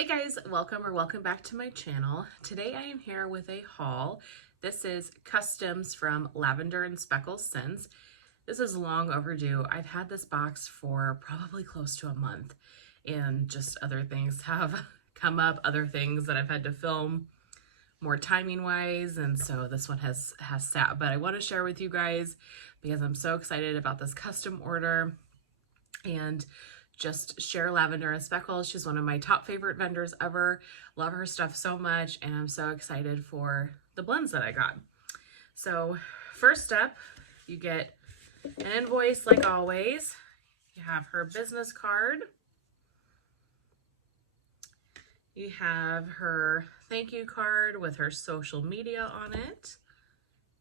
Hey guys, welcome back to my channel. Today I am here with a haul. This is customs from Lavender and Speckles Scents. This is long overdue. I've had this box for probably close to a month, and just other things have come up, other things that I've had to film more timing wise, and so this one has sat. But I want to share with you guys because I'm so excited about this custom order and just share Lavender and Speckles. She's one of my top favorite vendors ever. Love her stuff so much, and I'm so excited for the blends that I got. So first up, you get an invoice like always. You have her business card. You have her thank you card with her social media on it.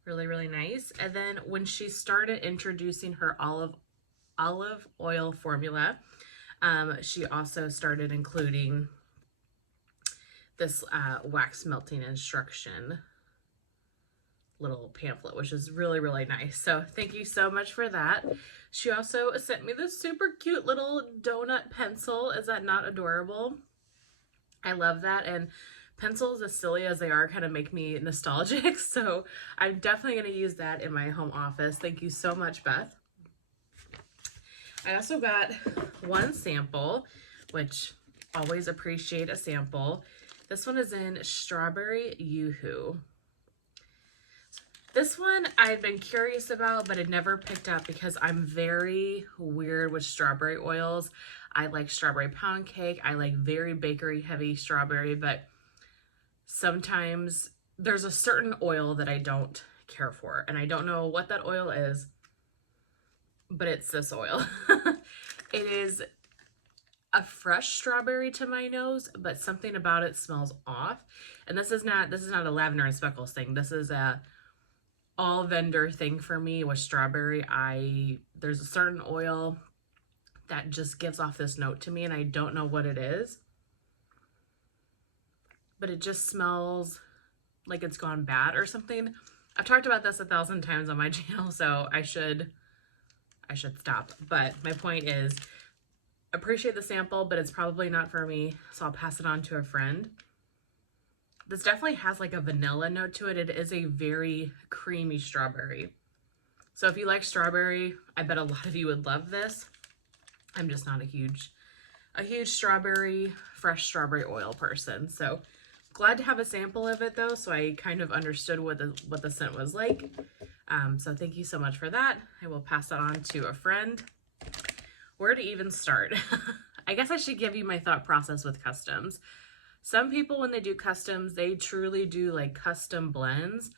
Really, really nice. And then when she started introducing her olive oil formula, she also started including this wax melting instruction little pamphlet, which is really, really nice. So thank you so much for that. She also sent me this super cute little donut pencil. Is that not adorable? I love that. And pencils, as silly as they are, kind of make me nostalgic. So I'm definitely going to use that in my home office. Thank you so much, Beth. I also got one sample, which always appreciate a sample. This one is in Strawberry Yoo-Hoo. This one I've been curious about, but had never picked up because I'm very weird with strawberry oils. I like strawberry pound cake. I like very bakery heavy strawberry, but sometimes there's a certain oil that I don't care for, and I don't know what that oil is, but it's this oil. It is a fresh strawberry to my nose, but something about it smells off. And this is not a Lavender and Speckles thing. This is a all vendor thing for me with strawberry. There's a certain oil that just gives off this note to me, and I don't know what it is, but it just smells like it's gone bad or something. I've talked about this 1,000 times on my channel, so I should stop. But my point is, appreciate the sample, but it's probably not for me, so I'll pass it on to a friend. This definitely has like a vanilla note to it. It is a very creamy strawberry. So if you like strawberry, I bet a lot of you would love this. I'm just not a huge fresh strawberry oil person. So glad to have a sample of it though, so I kind of understood what the scent was like. So thank you so much for that. I will pass that on to a friend. Where to even start? I guess I should give you my thought process with customs. Some people, when they do customs, they truly do like custom blends.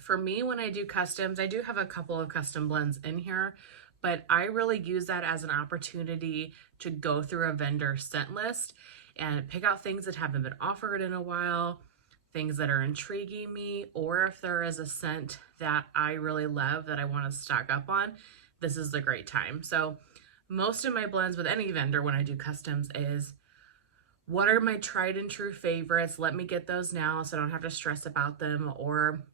For me, when I do customs, I do have a couple of custom blends in here, but I really use that as an opportunity to go through a vendor scent list and pick out things that haven't been offered in a while, things that are intriguing me, or if there is a scent that I really love that I want to stock up on, this is the great time. So most of my blends with any vendor when I do customs is, what are my tried and true favorites? Let me get those now so I don't have to stress about them. Or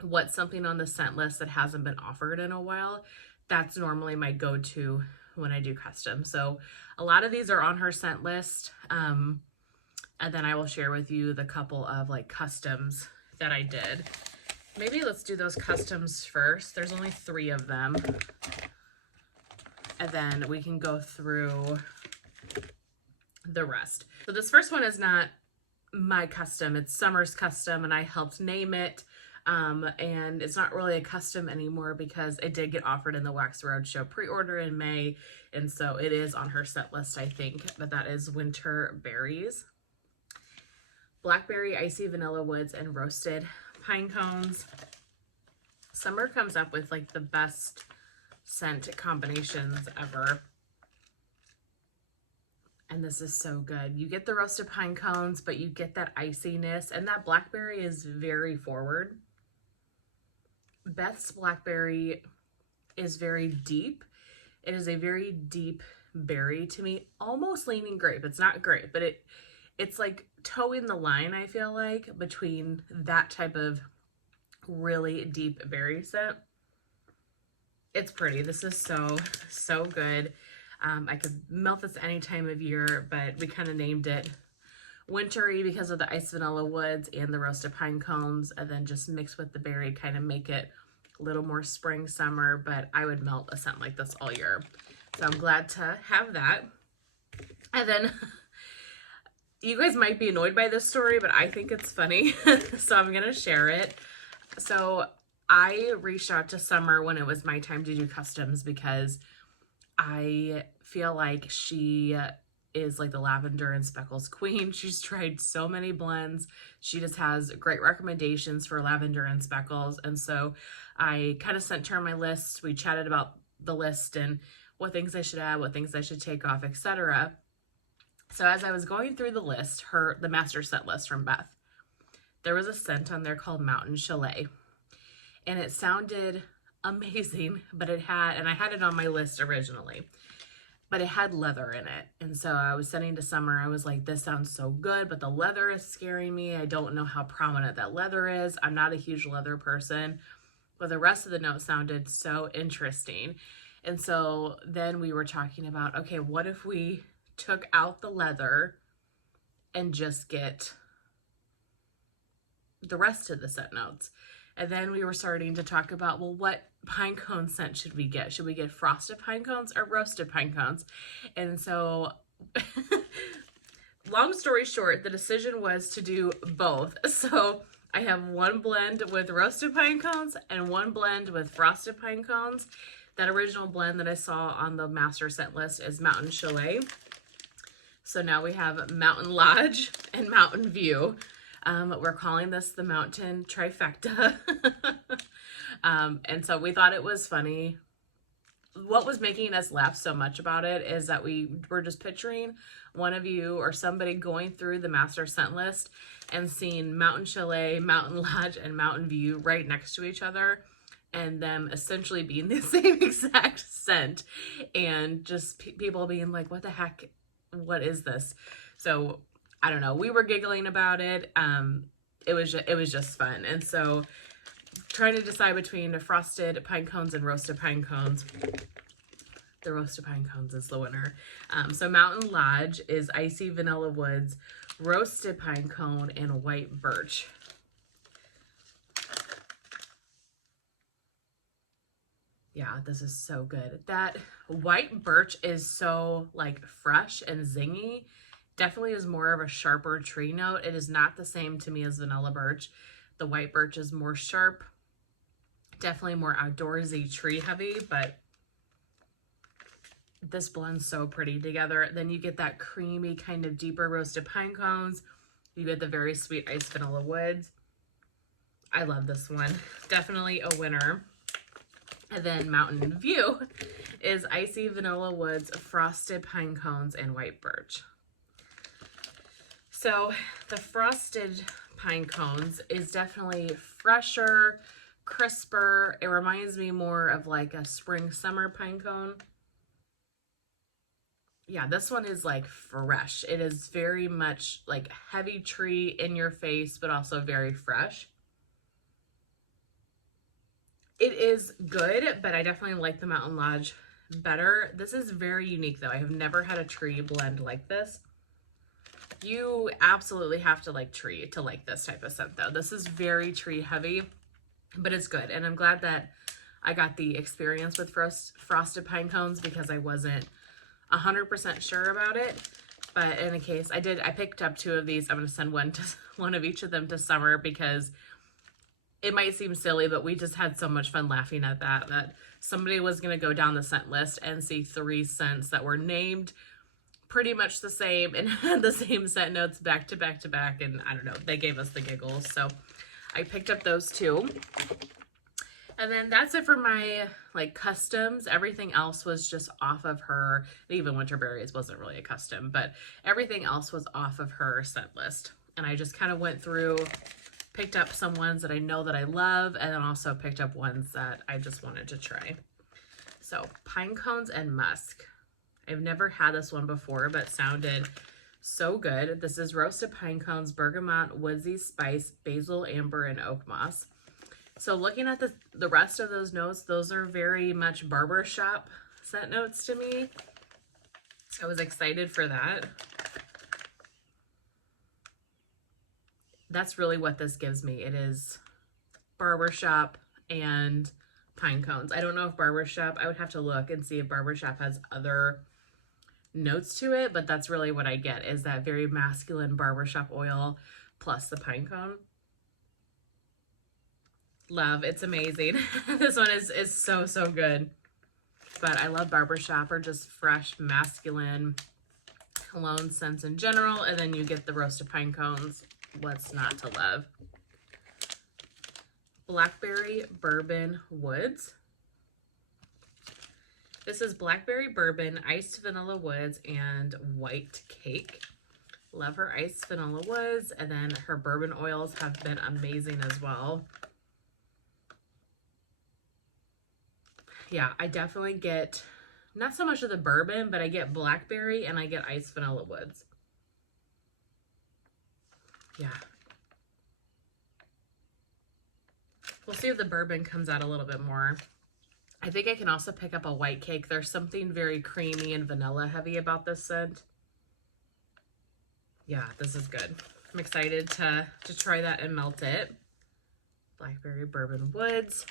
what's something on the scent list that hasn't been offered in a while? That's normally my go-to when I do custom. So a lot of these are on her scent list. And then I will share with you the couple of like customs that I did. Maybe let's do those customs first. There's only 3 of them. And then we can go through the rest. So this first one is not my custom. It's Summer's custom, and I helped name it. And it's not really a custom anymore because it did get offered in the Wax Roadshow pre-order in May. And so it is on her set list, I think, but that is Winter Berries. Blackberry, Icy Vanilla Woods, and Roasted Pine Cones. Summer comes up with like the best scent combinations ever. And this is so good. You get the roasted pine cones, but you get that iciness, and that blackberry is very forward. Beth's blackberry is very deep. It is a very deep berry to me, almost leaning grape. It's not grape, but it's like towing the line, I feel like, between that type of really deep berry scent. It's pretty. This is so good. I could melt this any time of year, but we kind of named it wintry because of the iced vanilla woods and the roasted pine cones, and then just mix with the berry, kind of make it a little more spring, summer, but I would melt a scent like this all year. So I'm glad to have that. And then you guys might be annoyed by this story, but I think it's funny. So I'm going to share it. So I reached out to Summer when it was my time to do customs because I feel like she is like the Lavender and Speckles queen. She's tried so many blends. She just has great recommendations for Lavender and Speckles. And so I kind of sent her my list. We chatted about the list and what things I should add, what things I should take off, etc. So as I was going through the list, the master scent list from Beth, there was a scent on there called Mountain Chalet. And it sounded amazing, but it had, and I had it on my list originally, but it had leather in it. And so I was sending to Summer, I was like, this sounds so good, but the leather is scaring me. I don't know how prominent that leather is. I'm not a huge leather person, but the rest of the note sounded so interesting. And so then we were talking about, okay, what if we took out the leather and just get the rest of the scent notes? And then we were starting to talk about, well, what pine cone scent should we get? Should we get frosted pine cones or roasted pine cones? And so long story short, the decision was to do both. So I have one blend with roasted pine cones and one blend with frosted pine cones. That original blend that I saw on the master scent list is Mountain Chalet. So now we have Mountain Lodge and Mountain View. We're calling this the Mountain Trifecta. And so we thought it was funny. What was making us laugh so much about it is that we were just picturing one of you or somebody going through the master scent list and seeing Mountain Chalet, Mountain Lodge, and Mountain View right next to each other, and them essentially being the same exact scent, and just people being like, what the heck, what is this? So I don't know, we were giggling about it. It was just fun. And so trying to decide between the frosted pine cones and roasted pine cones, the roasted pine cones is the winner. So Mountain Lodge is icy vanilla woods, roasted pine cone, and white birch. Yeah, this is so good. That white birch is so like fresh and zingy. Definitely is more of a sharper tree note. It is not the same to me as vanilla birch. The white birch is more sharp, definitely more outdoorsy, tree heavy, but this blends so pretty together. Then you get that creamy kind of deeper roasted pine cones. You get the very sweet iced vanilla woods. I love this one. Definitely a winner. And then Mountain View is icy vanilla woods, frosted pine cones, and white birch. So the frosted pine cones is definitely fresher, crisper. It reminds me more of like a spring summer pine cone. Yeah, this one is like fresh. It is very much like heavy tree in your face, but also very fresh. It is good, but I definitely like the Mountain Lodge better. This is very unique though. I have never had a tree blend like this. You absolutely have to like tree to like this type of scent though. This is very tree heavy, but it's good. And I'm glad that I got the experience with frosted pine cones because I wasn't 100% sure about it. But in any case, I picked up 2 of these. I'm going to send one of each of them to Summer because it might seem silly, but we just had so much fun laughing at that somebody was going to go down the scent list and see 3 scents that were named pretty much the same and had the same scent notes back to back to back. And I don't know, they gave us the giggles. So I picked up those 2. And then that's it for my like customs. Everything else was just off of her. Even Winterberries wasn't really a custom, but everything else was off of her scent list. And I just kind of went through, picked up some ones that I know that I love, and then also picked up ones that I just wanted to try. So pine cones and musk. I've never had this one before, but sounded so good. This is roasted pine cones, bergamot, woodsy spice, basil, amber, and oak moss. So looking at the rest of those notes, those are very much barbershop scent notes to me. I was excited for that. That's really what this gives me. It is barbershop and pine cones. I don't know if barbershop, I would have to look and see if barbershop has other notes to it, but that's really what I get, is that very masculine barbershop oil plus the pine cone. Love, it's amazing. This one is so, so good. But I love barbershop, or just fresh masculine cologne scents in general, and then you get the roasted pine cones. What's not to love? Blackberry Bourbon Woods. This is blackberry bourbon, iced vanilla woods, and white cake. Love her iced vanilla woods, and then her bourbon oils have been amazing as well. Yeah, I definitely get not so much of the bourbon, but I get blackberry and I get iced vanilla woods. Yeah. We'll see if the bourbon comes out a little bit more. I think I can also pick up a white cake. There's something very creamy and vanilla heavy about this scent. Yeah, this is good. I'm excited to try that and melt it. Blackberry Bourbon Woods.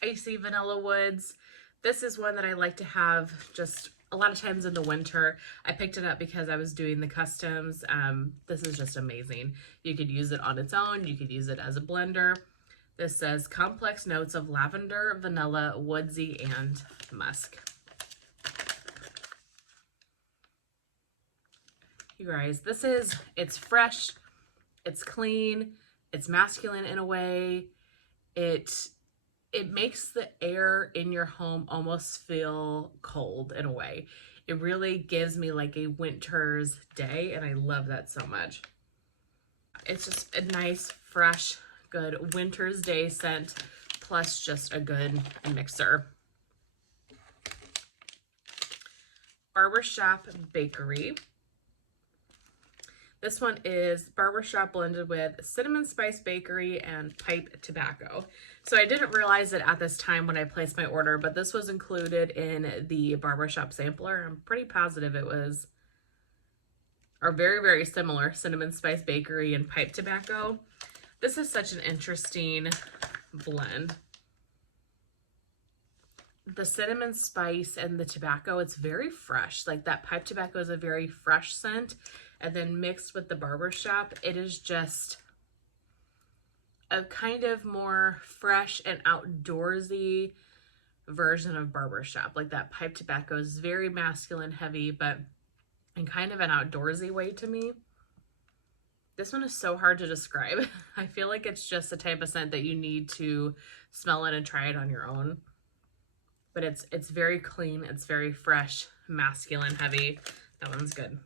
Icy Vanilla Woods. This is one that I like to have just a lot of times in the winter. I picked it up because I was doing the customs. This is just amazing. You could use it on its own. You could use it as a blender. This says complex notes of lavender, vanilla, woodsy, and musk. You guys, it's fresh, it's clean, it's masculine in a way. It makes the air in your home almost feel cold in a way. It really gives me like a winter's day, and I love that so much. It's just a nice, fresh, good winter's day scent, plus just a good mixer. Barbershop Bakery. This one is barbershop blended with cinnamon spice bakery and pipe tobacco. So I didn't realize it at this time when I placed my order, but this was included in the barbershop sampler. I'm pretty positive it are very, very similar, cinnamon spice bakery and pipe tobacco. This is such an interesting blend. The cinnamon spice and the tobacco, it's very fresh. Like that pipe tobacco is a very fresh scent. And then mixed with the barbershop, it is just a kind of more fresh and outdoorsy version of barbershop. Like that pipe tobacco is very masculine heavy, but in kind of an outdoorsy way to me. This one is so hard to describe. I feel like it's just the type of scent that you need to smell it and try it on your own. But it's very clean, it's very fresh, masculine heavy. That one's good.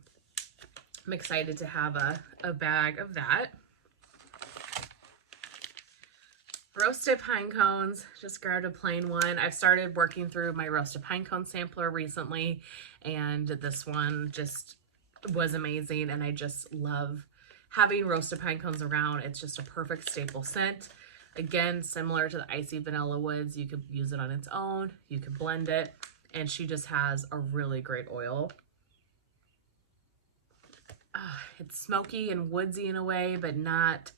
I'm excited to have a bag of that. Roasted pine cones, just grabbed a plain one. I've started working through my roasted pine cone sampler recently, and this one just was amazing, and I just love having roasted pine cones around. It's just a perfect staple scent. Again, similar to the Icy Vanilla Woods, you could use it on its own, you could blend it, and she just has a really great oil. It's smoky and woodsy in a way, but not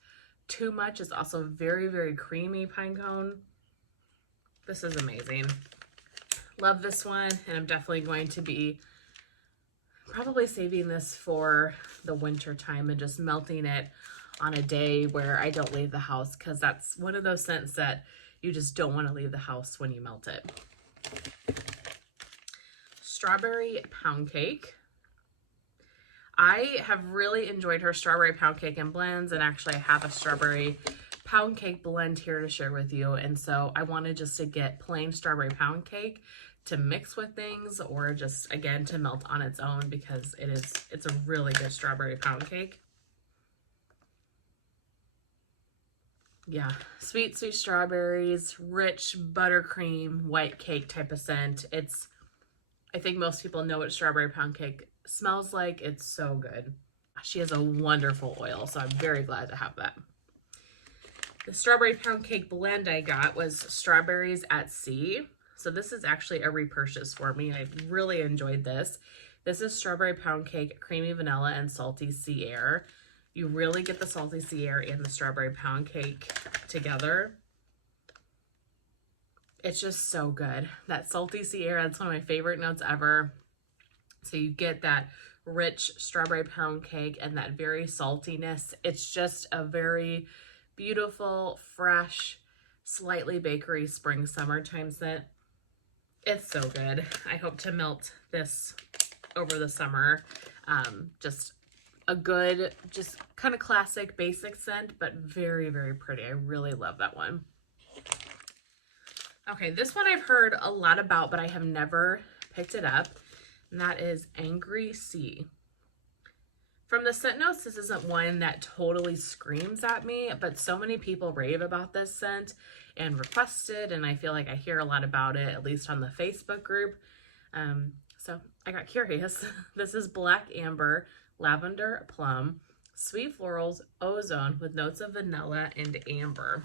too much. It's also very, very creamy pine cone. This is amazing. Love this one, and I'm definitely going to be probably saving this for the winter time and just melting it on a day where I don't leave the house, because that's one of those scents that you just don't want to leave the house when you melt it. Strawberry Pound Cake. I have really enjoyed her strawberry pound cake and blends, and actually I have a strawberry pound cake blend here to share with you. And so I wanted just to get plain strawberry pound cake to mix with things, or just again to melt on its own, because it's a really good strawberry pound cake. Yeah, sweet strawberries, rich buttercream, white cake type of scent. I think most people know what strawberry pound cake smells like. It's so good. She has a wonderful oil, so I'm very glad to have that. The strawberry pound cake blend I got was Strawberries at Sea. So this is actually a repurchase for me. I really enjoyed this. This is Strawberry Pound Cake, Creamy Vanilla, and Salty Sea Air. You really get the Salty Sea Air and the Strawberry Pound Cake together. It's just so good. That Salty Sea Air, that's one of my favorite notes ever. So you get that rich Strawberry Pound Cake and that very saltiness. It's just a very beautiful, fresh, slightly bakery spring summertime scent. It's so good. I hope to melt this over the summer. Just a good, just kind of classic basic scent, but very, very pretty. I really love that one. Okay, this one I've heard a lot about, but I have never picked it up, and that is Angry Sea. From the scent notes, this isn't one that totally screams at me, but so many people rave about this scent and request it, and I feel like I hear a lot about it, at least on the Facebook group. So I got curious. This is Black Amber, Lavender, Plum, Sweet Florals, Ozone with notes of vanilla and amber.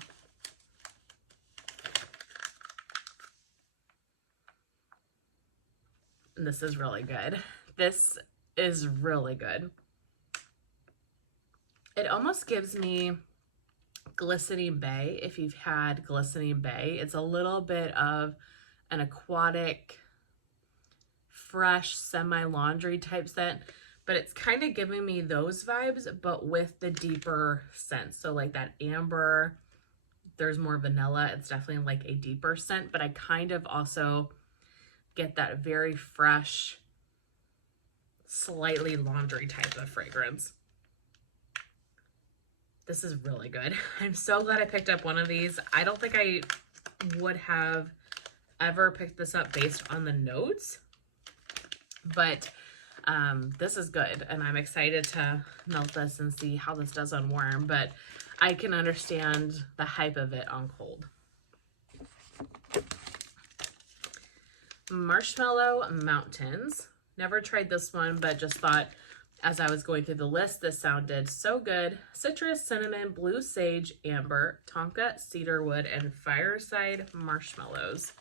And this is really good. This is really good. It almost gives me Glistening Bay, if you've had Glistening Bay. It's a little bit of an aquatic, fresh, semi-laundry type scent, but it's kind of giving me those vibes, but with the deeper scent. So like that amber, there's more vanilla. It's definitely like a deeper scent, but I kind of also get that very fresh, slightly laundry type of fragrance. This is really good. I'm so glad I picked up one of these. I don't think I would have ever picked this up based on the notes, but this is good, and I'm excited to melt this and see how this does on warm, but I can understand the hype of it on cold. Marshmallow Mountains. Never tried this one, but just thought as I was going through the list, this sounded so good. Citrus, cinnamon, blue sage, amber, tonka, cedarwood, and fireside marshmallows.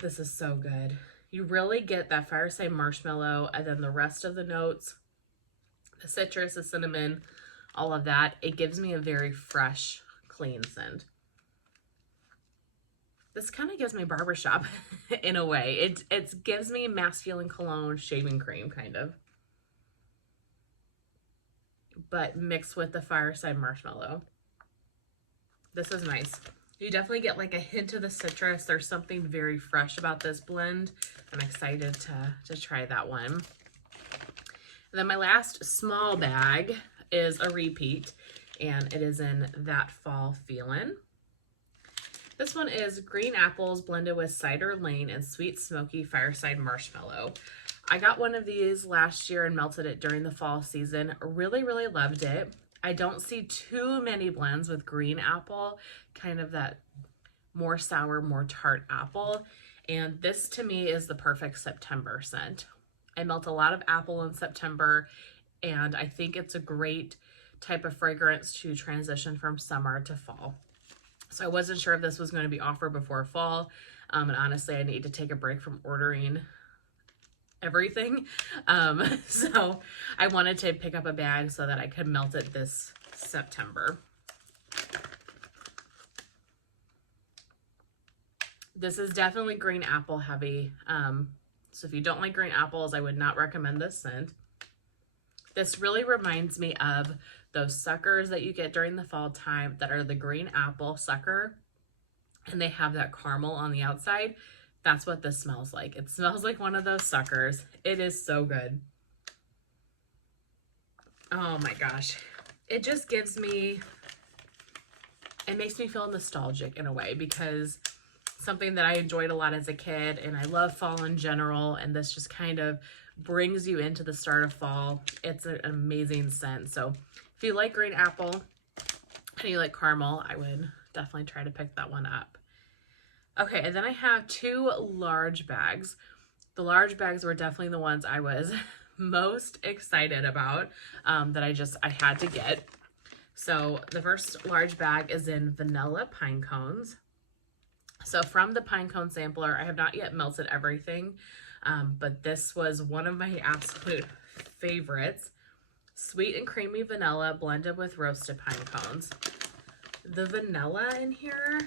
This is so good. You really get that fireside marshmallow, and then the rest of the notes, the citrus, the cinnamon, all of that. It gives me a very fresh, clean scent. This kind of gives me barbershop in a way. It gives me masculine cologne, shaving cream kind of, but mixed with the fireside marshmallow. This is nice. You definitely get like a hint of the citrus. There's something very fresh about this blend. I'm excited to try that one. And then my last small bag is a repeat, and it is in That Fall Feelin'. This one is green apples blended with cider lane and sweet smoky fireside marshmallow. I got one of these last year and melted it during the fall season. Really, really loved it. I don't see too many blends with green apple, kind of that more sour, more tart apple. And this to me is the perfect September scent. I melt a lot of apple in September, and I think it's a great type of fragrance to transition from summer to fall. So I wasn't sure if this was going to be offered before fall. And honestly, I need to take a break from ordering everything. So I wanted to pick up a bag so that I could melt it this September. This is definitely green apple heavy. So if you don't like green apples, I would not recommend this scent. This really reminds me of those suckers that you get during the fall time that are the green apple sucker, and they have that caramel on the outside. That's what this smells like. It smells like one of those suckers. It is so good. Oh my gosh. It just gives me, it makes me feel nostalgic in a way, because something that I enjoyed a lot as a kid, and I love fall in general, and this just kind of brings you into the start of fall. It's an amazing scent. So if you like green apple and you like caramel, I would definitely try to pick that one up. Okay, and then I have two large bags. The large bags were definitely the ones I was most excited about, that I had to get. So the first large bag is in vanilla pine cones. So from the pine cone sampler, I have not yet melted everything, but this was one of my absolute favorites. Sweet and creamy vanilla blended with roasted pine cones. The vanilla in here,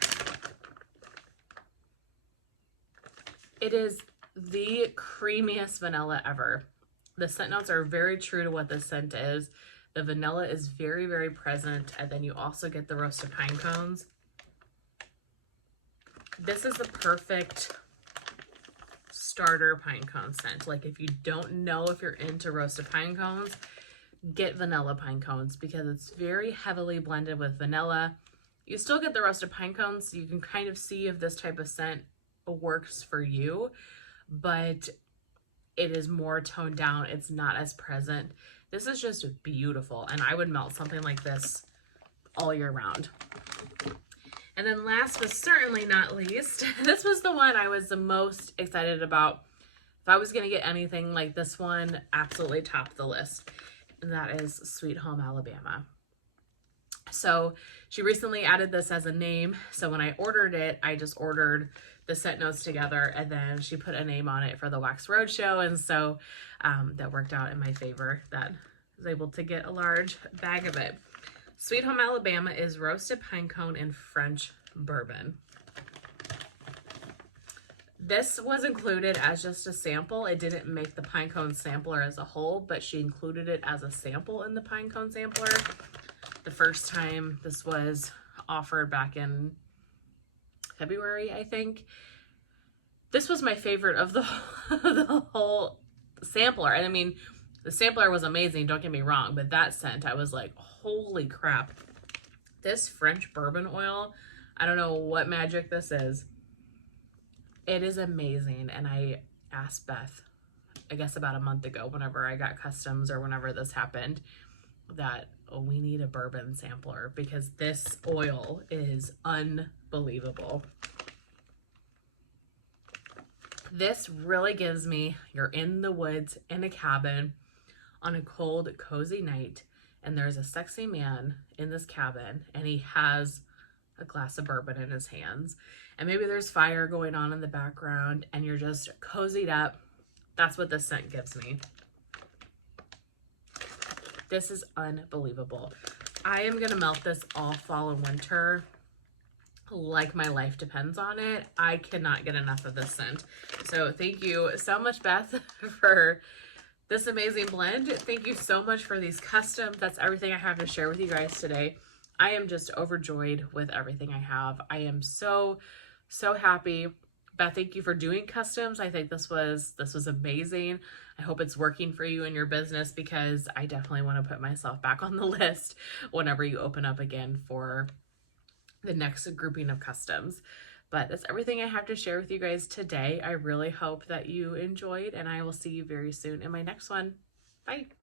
it is the creamiest vanilla ever. The scent notes are very true to what the scent is. The vanilla is very, very present, and then you also get the roasted pine cones. This is the perfect starter pine cone scent. Like if you don't know if you're into roasted pine cones, get vanilla pine cones because it's very heavily blended with vanilla. You still get the roasted pine cones, so you can kind of see if this type of scent works for you, but it is more toned down. It's not as present. This is just beautiful, and I would melt something like this all year round. And then last but certainly not least, this was the one I was the most excited about. If I was going to get anything like this one, absolutely top the list. And that is Sweet Home Alabama. So she recently added this as a name. So when I ordered it, I just ordered the scent notes together, and then she put a name on it for the Wax Roadshow. And so that worked out in my favor. That I was able to get a large bag of it. Sweet Home Alabama is roasted pine cone and French bourbon. This was included as just a sample. It didn't make the pine cone sampler as a whole, but she included it as a sample in the pine cone sampler. The first time this was offered back in February, I think. This was my favorite of the, the whole sampler. And I mean, the sampler was amazing, don't get me wrong, but that scent, I was like, holy crap. This French bourbon oil, I don't know what magic this is. It is amazing. And I asked Beth, I guess about a month ago, whenever I got customs or whenever this happened, that we need a bourbon sampler because this oil is unbelievable. This really gives me, you're in the woods in a cabin on a cold, cozy night, and there's a sexy man in this cabin, and he has a glass of bourbon in his hands, and maybe there's fire going on in the background, and you're just cozied up. That's what this scent gives me. This is unbelievable. I am gonna melt this all fall and winter like my life depends on it. I cannot get enough of this scent. So thank you so much, Beth, for this amazing blend. Thank you so much for these customs. That's everything I have to share with you guys today. I am just overjoyed with everything I have. I am so happy. Beth, thank you for doing customs. I think this was amazing. I hope it's working for you in your business because I definitely want to put myself back on the list whenever you open up again for the next grouping of customs. But that's everything I have to share with you guys today. I really hope that you enjoyed, and I will see you very soon in my next one. Bye.